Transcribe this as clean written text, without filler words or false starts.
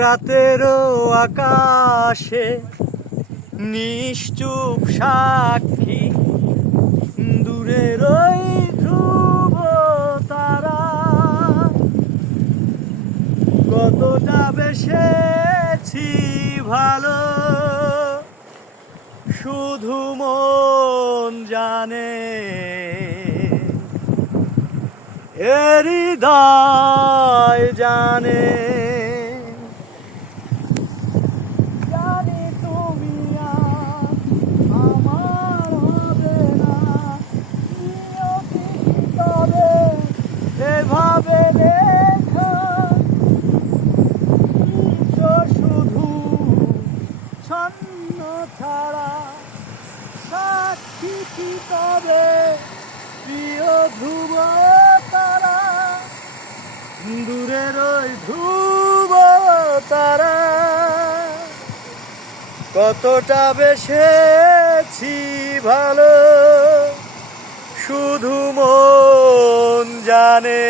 রাতেরও আকাশে নিশ্চুপ সাক্ষী দূরের ওই ধ্রুব তারা কতটা বেসেছি ভালো শুধু মন জানে হৃদয় জানে জানি তুমি আর আমার হবে না নিয়তি তবে এভাবে লেখা শুধু ছন্ন ছাড়া সাক্ষী কি তবে প্রিয় ধ্রুব তারা দূরের ওই ধ্রুব তারা কতটা বেসেছি ভালো শুধু মন জানে।